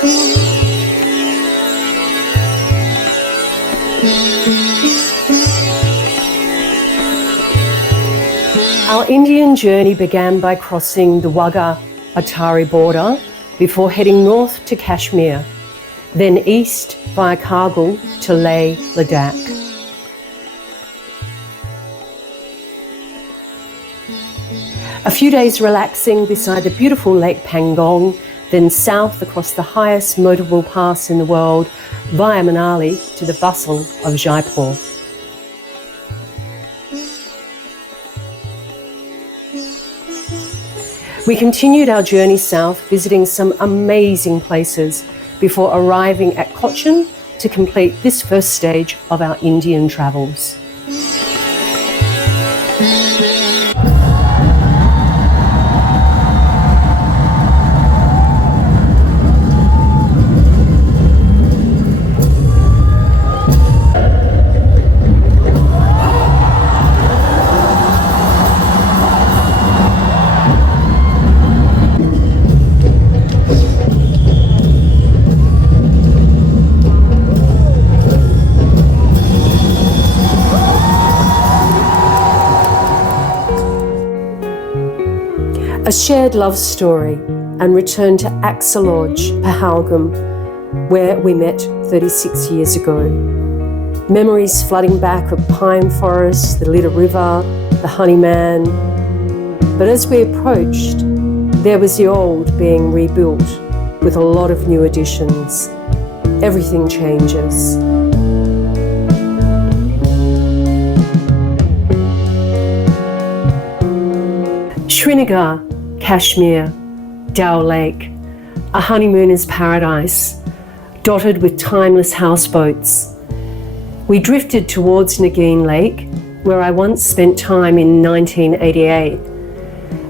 Our Indian journey began by crossing the Wagah-Attari border before heading north to Kashmir, then east via Kargil to Leh, Ladakh. A few days relaxing beside the beautiful Lake Pangong, then south across the highest motorable pass in the world via Manali to the bustle of Jaipur. We continued our journey south, visiting some amazing places before arriving at Cochin to complete this first stage of our Indian travels. A shared love story and return to Axel Lodge, Pahalgam, where we met 36 years ago. Memories flooding back of pine forests, the Lida River, the Honeyman. But as we approached, there was the old being rebuilt with a lot of new additions. Everything changes. Srinagar, Kashmir, Dal Lake, a honeymooner's paradise, dotted with timeless houseboats. We drifted towards Nagin Lake, where I once spent time in 1988.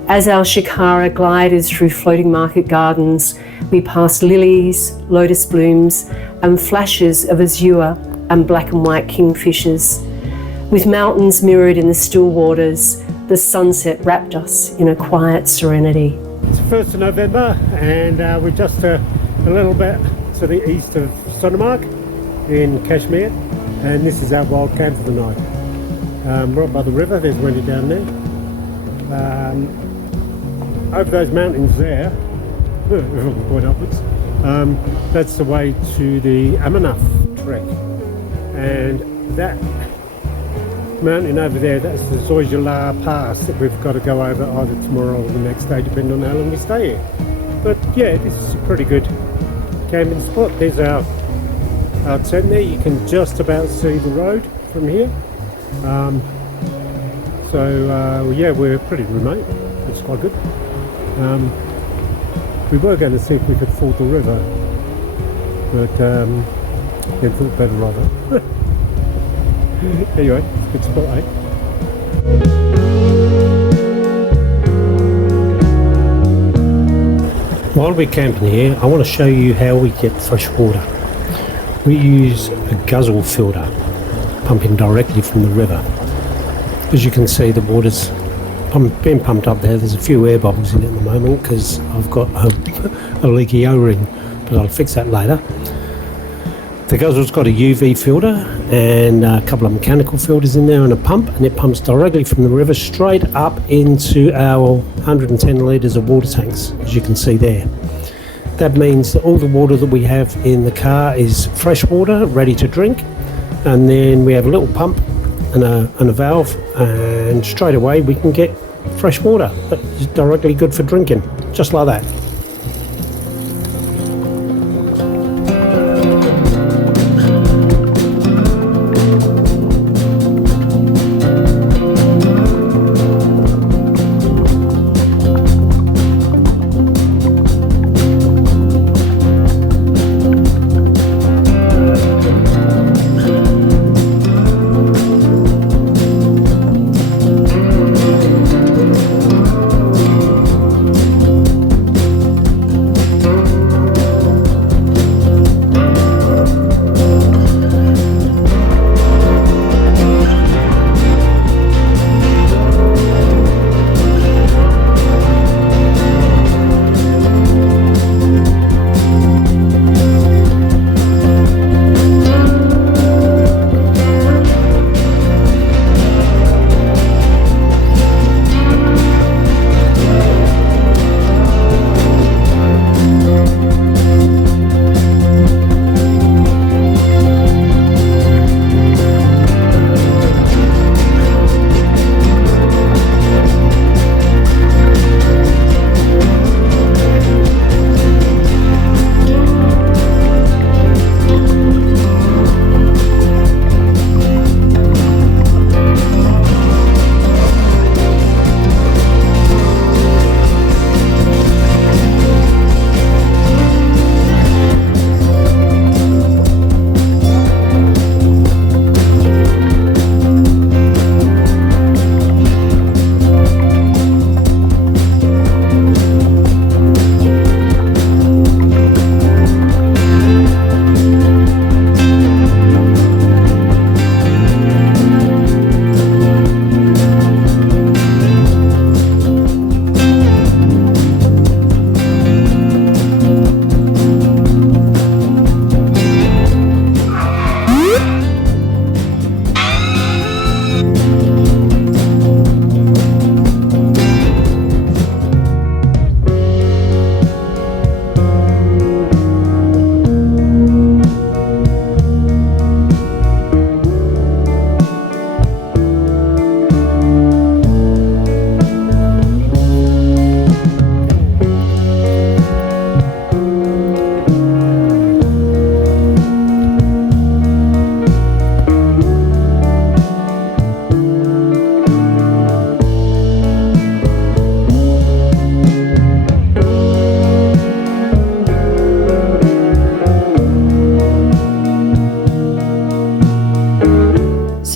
As our shikara glided through floating market gardens, we passed lilies, lotus blooms, and flashes of azure and black and white kingfishers. With mountains mirrored in the still waters, the sunset wrapped us in a quiet serenity. It's 1st of November and we're just a little bit to the east of Sonamarg in Kashmir, and this is our wild camp for the night. Right by the river, there's Wendy down there. Over those mountains there, point upwards, that's the way to the Amarnath trek, and that mountain over there, that's the Zoyjala Pass that we've got to go over either tomorrow or the next day, depending on how long we stay here. But yeah, this is a pretty good camping spot. There's our tent there. You can just about see the road from here. Yeah, we're pretty remote. It's quite good. We were going to see if we could ford the river, but then thought better of it. Anyway, good spot, eh? While we're camping here, I want to show you how we get fresh water. We use a guzzle filter, pumping directly from the river. As you can see, the water's being pumped up there. There's a few air bubbles in it at the moment because I've got a leaky O-ring, but I'll fix that later. The guzzle's got a UV filter and a couple of mechanical filters in there and a pump, and it pumps directly from the river straight up into our 110 litres of water tanks, as you can see there. That means that all the water that we have in the car is fresh water, ready to drink, and then we have a little pump and a valve, and straight away we can get fresh water that's directly good for drinking, just like that.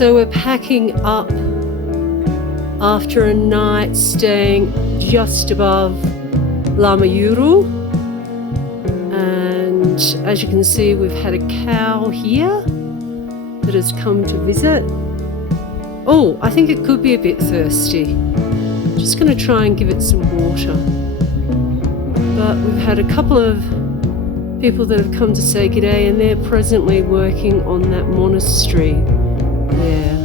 So we're packing up after a night staying just above Lamayuru, and as you can see, we've had a cow here that has come to visit. Oh, I think it could be a bit thirsty. Just going to try and give it some water. But we've had a couple of people that have come to say g'day, and they're presently working on that monastery there.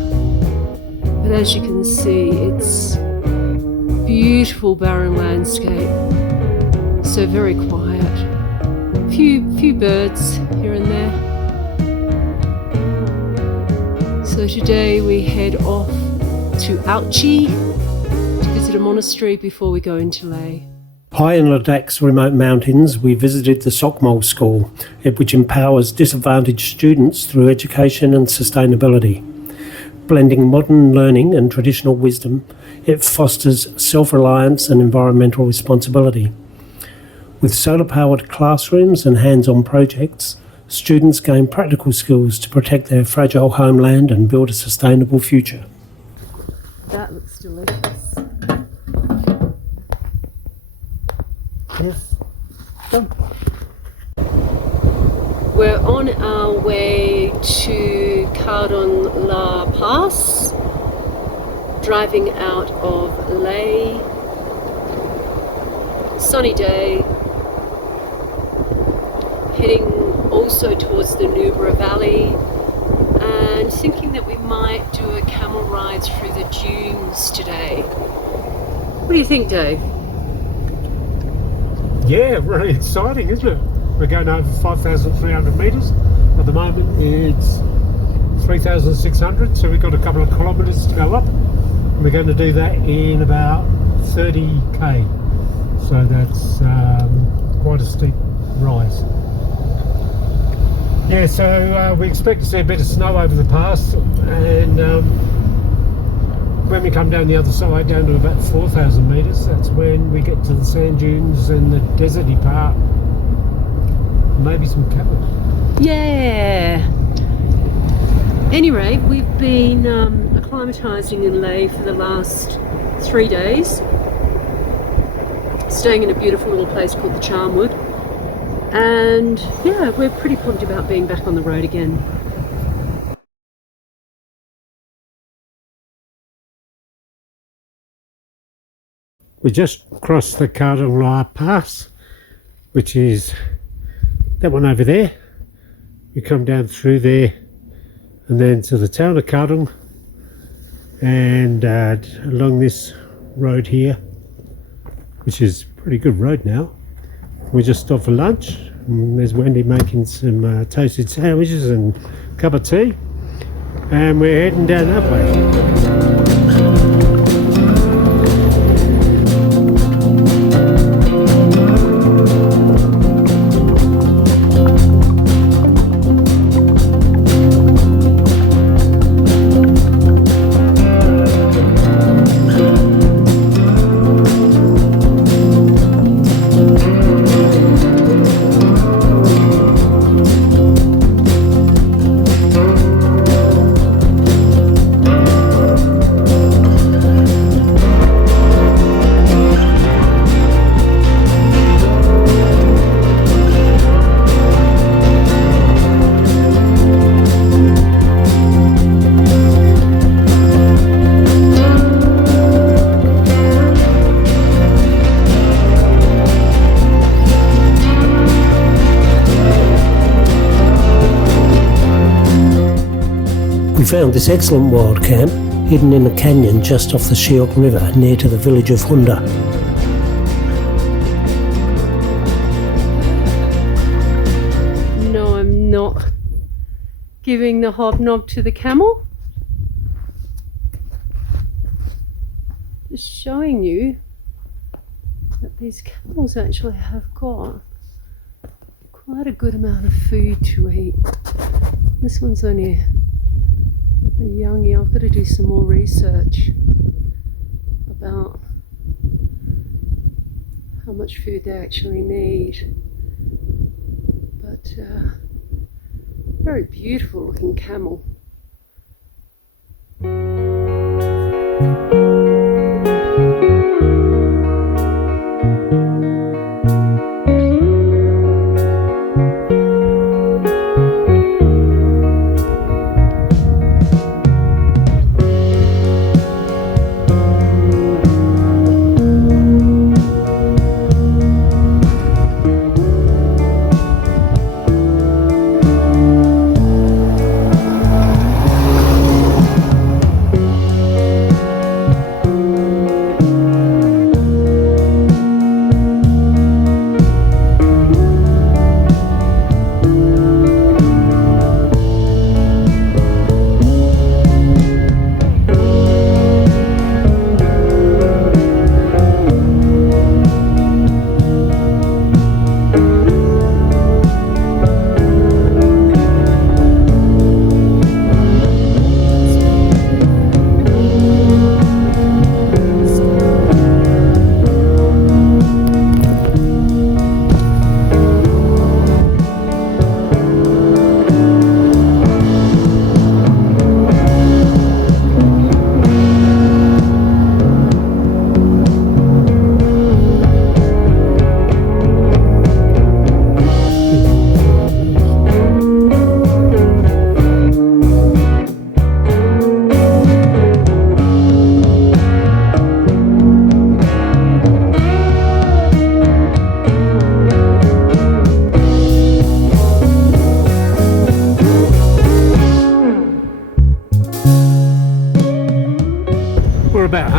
But as you can see, it's beautiful barren landscape, so very quiet. Few birds here and there. So today we head off to Auchi to visit a monastery before we go into Leh. High in Ladakh's remote mountains, we visited the Sokmol school, which empowers disadvantaged students through education and sustainability. Blending modern learning and traditional wisdom, it fosters self-reliance and environmental responsibility. With solar-powered classrooms and hands-on projects, students gain practical skills to protect their fragile homeland and build a sustainable future. That looks delicious. Yes. Done. We're on our way to Kardon La Pass, driving out of Leh. Sunny day, heading also towards the Nubra Valley, and thinking that we might do a camel ride through the dunes today. What do you think, Dave? Yeah, really exciting, isn't it? We're going over 5,300 metres. At the moment it's 3,600, so we've got a couple of kilometres to go up. And we're going to do that in about 30k. So that's quite a steep rise. Yeah, so we expect to see a bit of snow over the pass, and when we come down the other side, down to about 4,000 metres, that's when we get to the sand dunes and the deserty part. Maybe some camels. Yeah. Anyway, we've been acclimatising in Leh for the last 3 days, staying in a beautiful little place called the Charmwood, and yeah, we're pretty pumped about being back on the road again. We just crossed the Kardon La Pass, which is that one over there. We come down through there and then to the town of Kardon, and along this road here, which is a pretty good road now. We just stopped for lunch, and there's Wendy making some toasted sandwiches and a cup of tea, and we're heading down that way. We found this excellent wild camp hidden in a canyon just off the Shiok River near to the village of Hunda. No, I'm not giving the hobnob to the camel. Just showing you that these camels actually have got quite a good amount of food to eat. This one's only a youngie. I've got to do some more research about how much food they actually need. But very beautiful looking camel.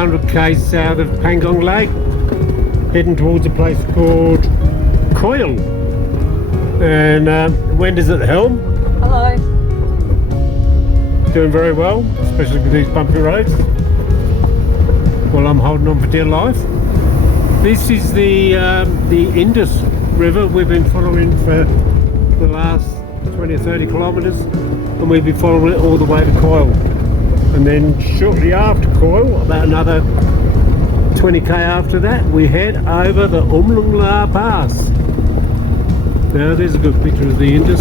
200 k's south of Pangong Lake, heading towards a place called Coil. And Wendy's at the helm. Hello. Doing very well, especially with these bumpy roads. Well, I'm holding on for dear life. This is the Indus River we've been following for the last 20 or 30 kilometres, and we'll be following it all the way to Coil. And then shortly after Coil, about another 20k after that, we head over the Umlungla Pass. Now there's a good picture of the Indus.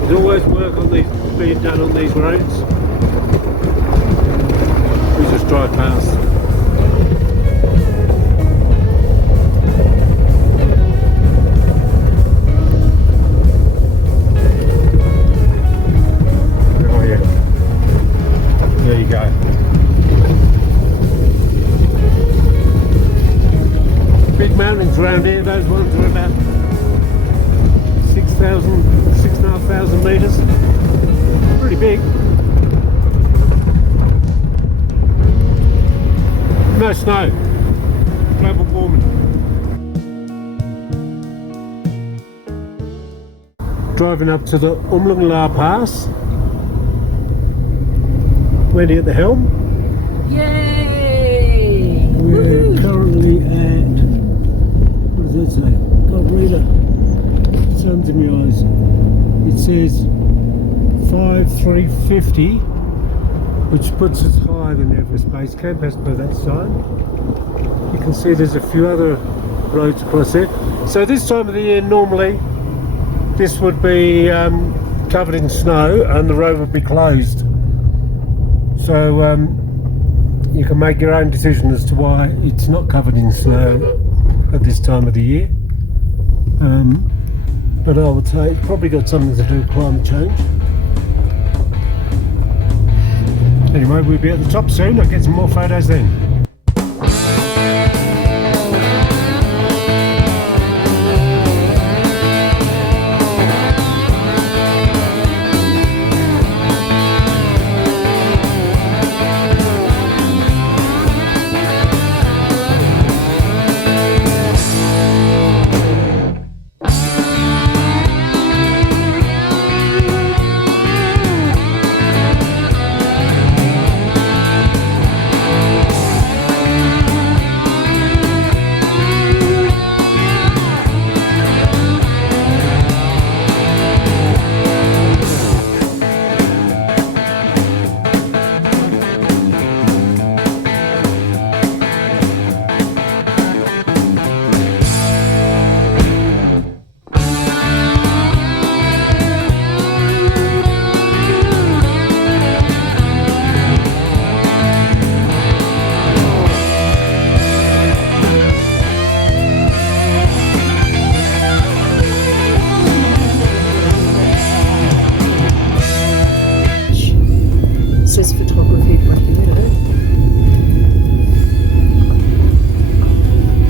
There's always work on these being done on these roads. We just drive past. Oh yeah. There you go. Big mountains around here. Those ones are about 6,500 metres. Pretty big. No snow. Global warming. Driving up to the Umlungla Pass. Wendy at the helm. Yay! We're currently at, what does that say? God, read it. Sun's in my eyes. It says 5,350, which puts us higher than Everest Base Camp as per that sign. You can see there's a few other roads across there. So this time of the year, normally this would be covered in snow and the road would be closed. So you can make your own decision as to why it's not covered in snow at this time of the year. But I would say it's probably got something to do with climate change. Anyway, we'll be at the top soon. I'll get some more photos then. Says photography prohibited.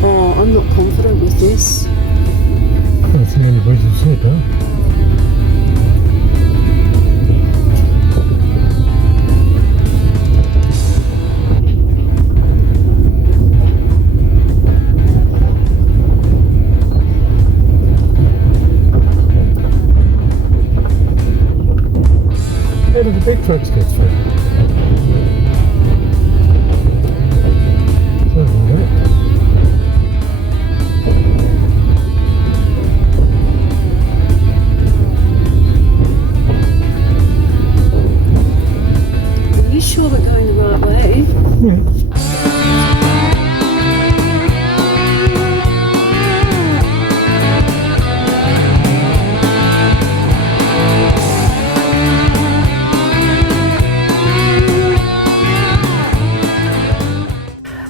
Oh, I'm not confident with this. That's the only bridge I've seen, huh? How do the big trucks get through? Are you sure we're going the right way? Yeah.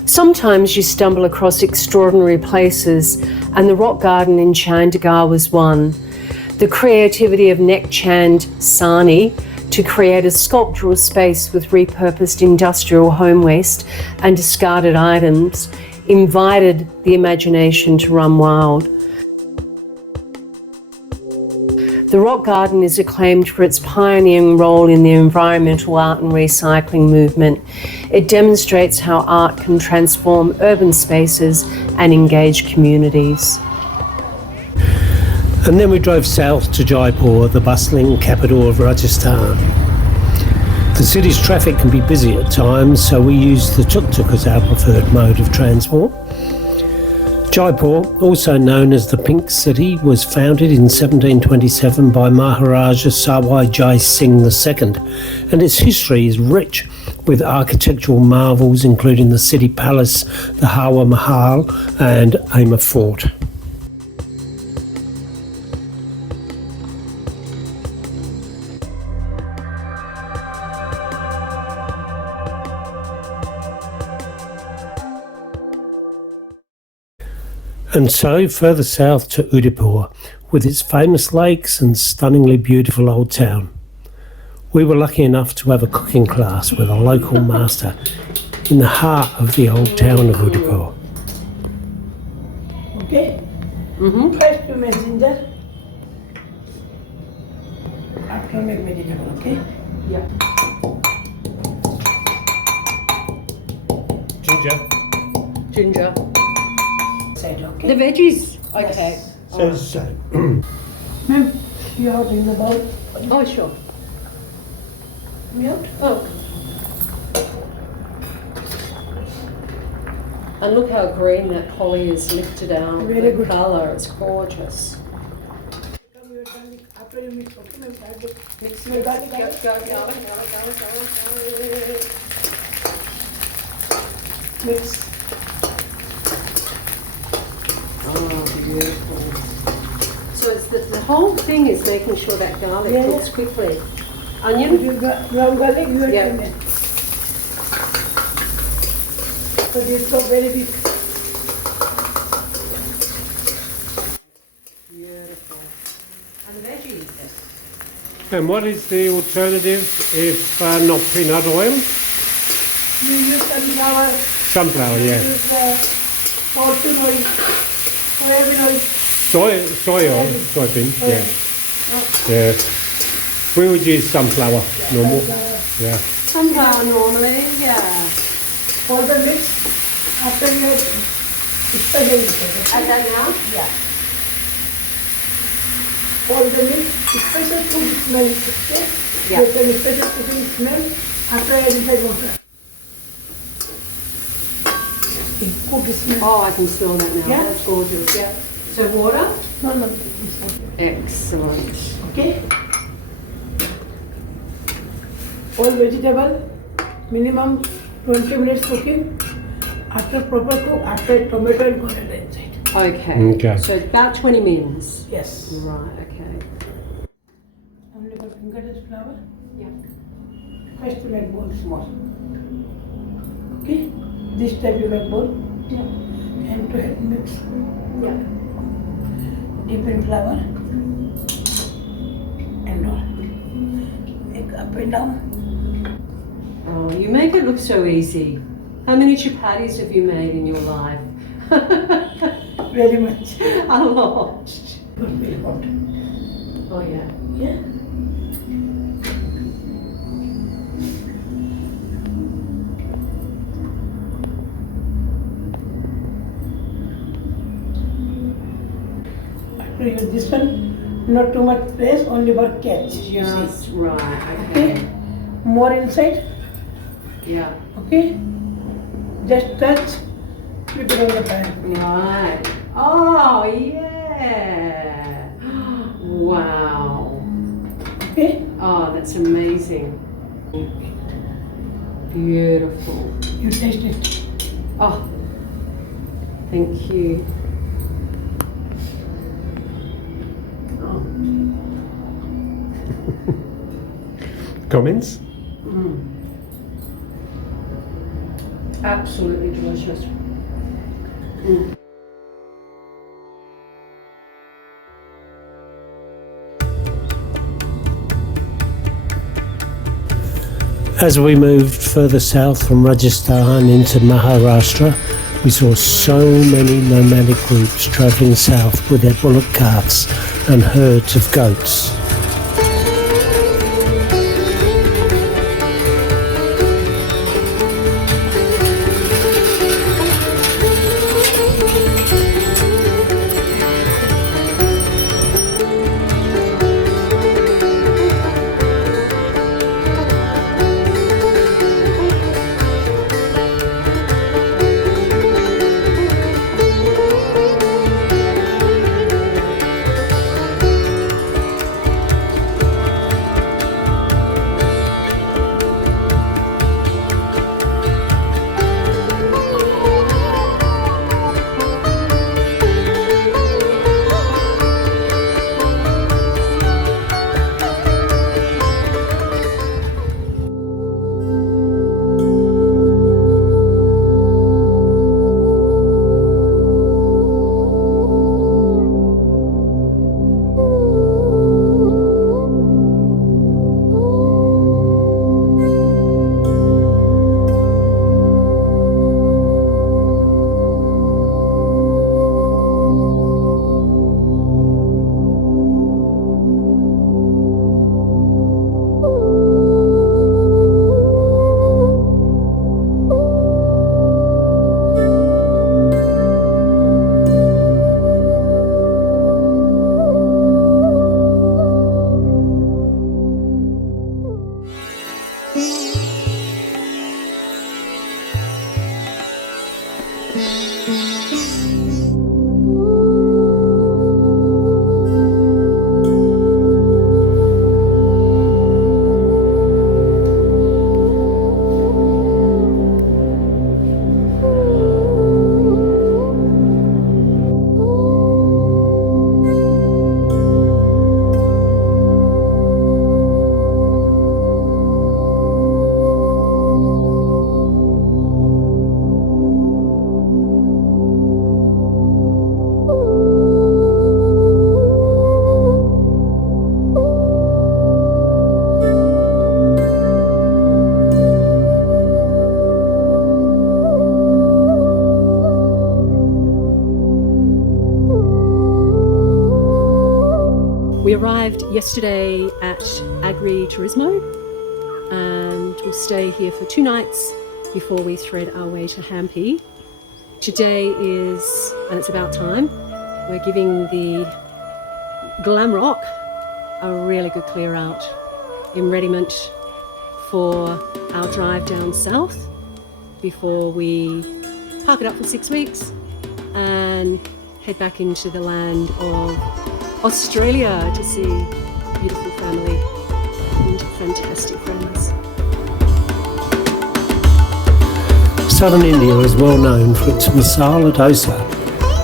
Sometimes you stumble across extraordinary places, and the rock garden in Chandigarh was one. The creativity of Nekchand Sani to create a sculptural space with repurposed industrial home waste and discarded items invited the imagination to run wild. The rock garden is acclaimed for its pioneering role in the environmental art and recycling movement. It demonstrates how art can transform urban spaces and engage communities. And then we drove south to Jaipur, the bustling capital of Rajasthan. The city's traffic can be busy at times, so we used the tuk-tuk as our preferred mode of transport. Jaipur, also known as the Pink City, was founded in 1727 by Maharaja Sawai Jai Singh II, and its history is rich with architectural marvels including the city palace, the Hawa Mahal and Amber Fort. And so further south to Udaipur, with its famous lakes and stunningly beautiful old town. We were lucky enough to have a cooking class with a local master in the heart of the old town of Udaipur. Okay? First you make ginger. After make vegetable, okay? Yeah. Ginger. Side, okay? The veggies. Okay. So, Ma'am, you have in the bowl. Oh, sure. Mute. Oh. And look how green that holly is lifted out. Very the good. colour, it's gorgeous. After you mix, okay? Ma'am, garlic. Mix No, garlic, Go, garlic. garlic. Mix. Oh, beautiful. So it's the whole thing is making sure that garlic Yeah. cooks quickly. If Onion? you got brown garlic, you have Yeah. to make. So this is very big. Beautiful. And the veggies? and what is the alternative if not peanut oil? You use sunflower. Sunflower, yeah. Use fortune oil. Soybean oil. Soy oil, soybean, yeah. Yeah. We would use sunflower, normal. Yeah. Sunflower normally, yeah. For the mix, after you spread it. Add that now? Yeah. For the mix, special food smell. Okay? Yeah. You can special cooking smell after I inside water. Cook smell. Oh, I can smell that now. Yeah. That's gorgeous. Yeah. So water? No, this one. Excellent. Okay. All vegetable, minimum 20 minutes cooking. After proper cook, after tomato and coriander inside. Okay. Okay. So about 20 mins. Yes. Right, okay. Only for fingerless flour. Yeah. First you make bowl small. Okay. This type you make bowl. Yeah. And to help mix. Yeah. Dip in flour. And all. Make up and down. Oh, you make it look so easy. How many chapatis have you made in your life? Very much. A lot. Very hot. Oh, yeah. Yeah. After use this one, not too much press, only for catch. you see. Just right, Okay. okay. More inside. Yeah. Okay. Just touch. Keep it on the pan. Right. Oh, yeah. Wow. Okay. Oh, that's amazing. Beautiful. You taste it. Oh, thank you. Oh. Comments? Absolutely delicious. As we moved further south from Rajasthan into Maharashtra, We saw so many nomadic groups travelling south with their bullock carts and herds of goats. We arrived yesterday at Agri Turismo and we'll stay here for 2 nights before we thread our way to Hampi. Today is, and it's about time, we're giving the Glam Rock a really good clear out in readiment for our drive down south before we park it up for 6 weeks and head back into the land of Australia to see beautiful family and fantastic friends. Southern India is well known for its masala dosa,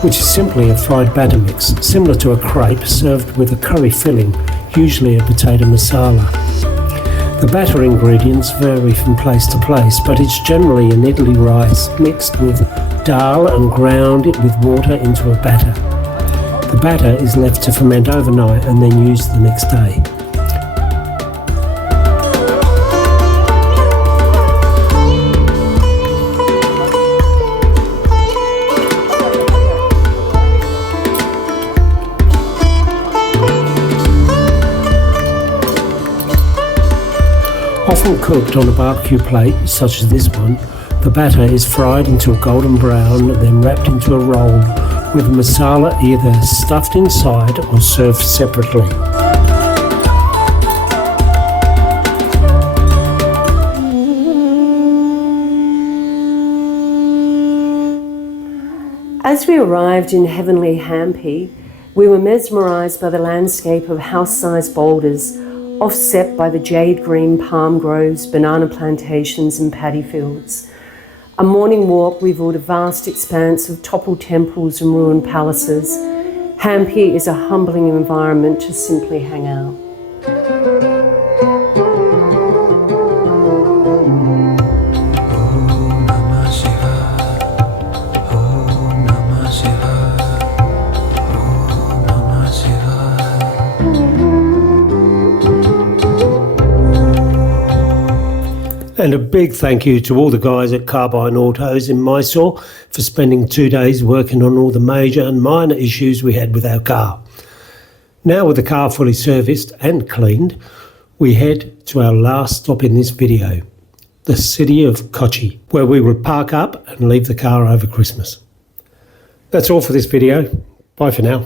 which is simply a fried batter mix, similar to a crepe served with a curry filling, usually a potato masala. The batter ingredients vary from place to place, but it's generally an idli rice mixed with dal and ground it with water into a batter. The batter is left to ferment overnight and then used the next day. Often cooked on a barbecue plate, such as this one, the batter is fried until golden brown, then wrapped into a roll with masala either stuffed inside or served separately. As we arrived in heavenly Hampi, we were mesmerised by the landscape of house-sized boulders offset by the jade-green palm groves, banana plantations and paddy fields. A morning walk revealed a vast expanse of toppled temples and ruined palaces. Hampi is a humbling environment to simply hang out. And a big thank you to all the guys at Carbine Autos in Mysore for spending 2 days working on all the major and minor issues we had with our car. Now with the car fully serviced and cleaned, we head to our last stop in this video, the city of Kochi, where we will park up and leave the car over Christmas. That's all for this video. Bye for now.